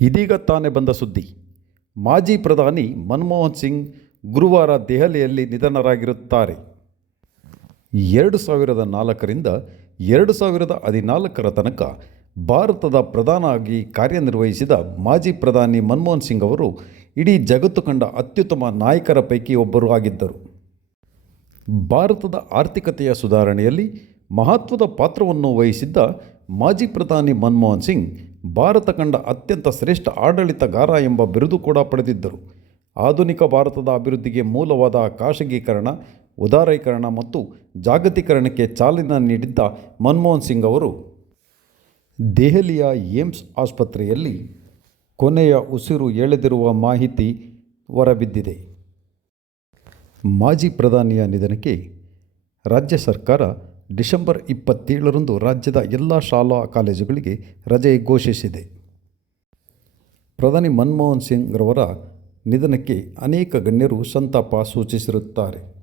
ಇದೀಗ ತಾನೇ ಬಂದ ಸುದ್ದಿ. ಮಾಜಿ ಪ್ರಧಾನಿ ಮನಮೋಹನ್ ಸಿಂಗ್ ಗುರುವಾರ ದೆಹಲಿಯಲ್ಲಿ ನಿಧನರಾಗಿರುತ್ತಾರೆ. ಎರಡು ಸಾವಿರದ ನಾಲ್ಕರಿಂದ ಎರಡು ಸಾವಿರದ ಹದಿನಾಲ್ಕರ ತನಕ ಭಾರತದ ಪ್ರಧಾನಾಗಿ ಕಾರ್ಯನಿರ್ವಹಿಸಿದ ಮಾಜಿ ಪ್ರಧಾನಿ ಮನಮೋಹನ್ ಸಿಂಗ್ ಅವರು ಇಡೀ ಜಗತ್ತು ಕಂಡ ಅತ್ಯುತ್ತಮ ನಾಯಕರ ಪೈಕಿ ಒಬ್ಬರು ಆಗಿದ್ದರು. ಭಾರತದ ಆರ್ಥಿಕತೆಯ ಸುಧಾರಣೆಯಲ್ಲಿ ಮಹತ್ವದ ಪಾತ್ರವನ್ನು ವಹಿಸಿದ್ದ ಮಾಜಿ ಪ್ರಧಾನಿ ಮನಮೋಹನ್ ಸಿಂಗ್ ಭಾರತ ಕಂಡ ಅತ್ಯಂತ ಶ್ರೇಷ್ಠ ಆಡಳಿತಗಾರ ಎಂಬ ಬಿರುದು ಕೂಡ ಪಡೆದಿದ್ದರು. ಆಧುನಿಕ ಭಾರತದ ಅಭಿವೃದ್ಧಿಗೆ ಮೂಲವಾದ ಖಾಸಗೀಕರಣ, ಉದಾರೀಕರಣ ಮತ್ತು ಜಾಗತೀಕರಣಕ್ಕೆ ಚಾಲನೆ ನೀಡಿದ್ದ ಮನಮೋಹನ್ ಸಿಂಗ್ ಅವರು ದೆಹಲಿಯ ಏಮ್ಸ್ ಆಸ್ಪತ್ರೆಯಲ್ಲಿ ಕೊನೆಯ ಉಸಿರು ಎಳೆದಿರುವ ಮಾಹಿತಿ ಹೊರಬಿದ್ದಿದೆ. ಮಾಜಿ ಪ್ರಧಾನಿಯ ನಿಧನಕ್ಕೆ ರಾಜ್ಯ ಸರ್ಕಾರ ಡಿಸೆಂಬರ್ ಇಪ್ಪತ್ತೇಳರಂದು ರಾಜ್ಯದ ಎಲ್ಲ ಶಾಲಾ ಕಾಲೇಜುಗಳಿಗೆ ರಜೆ ಘೋಷಿಸಿದೆ. ಪ್ರಧಾನಿ ಮನಮೋಹನ್ ಸಿಂಗ್ ರವರ ನಿಧನಕ್ಕೆ ಅನೇಕ ಗಣ್ಯರು ಸಂತಾಪ ಸೂಚಿಸಿರುತ್ತಾರೆ.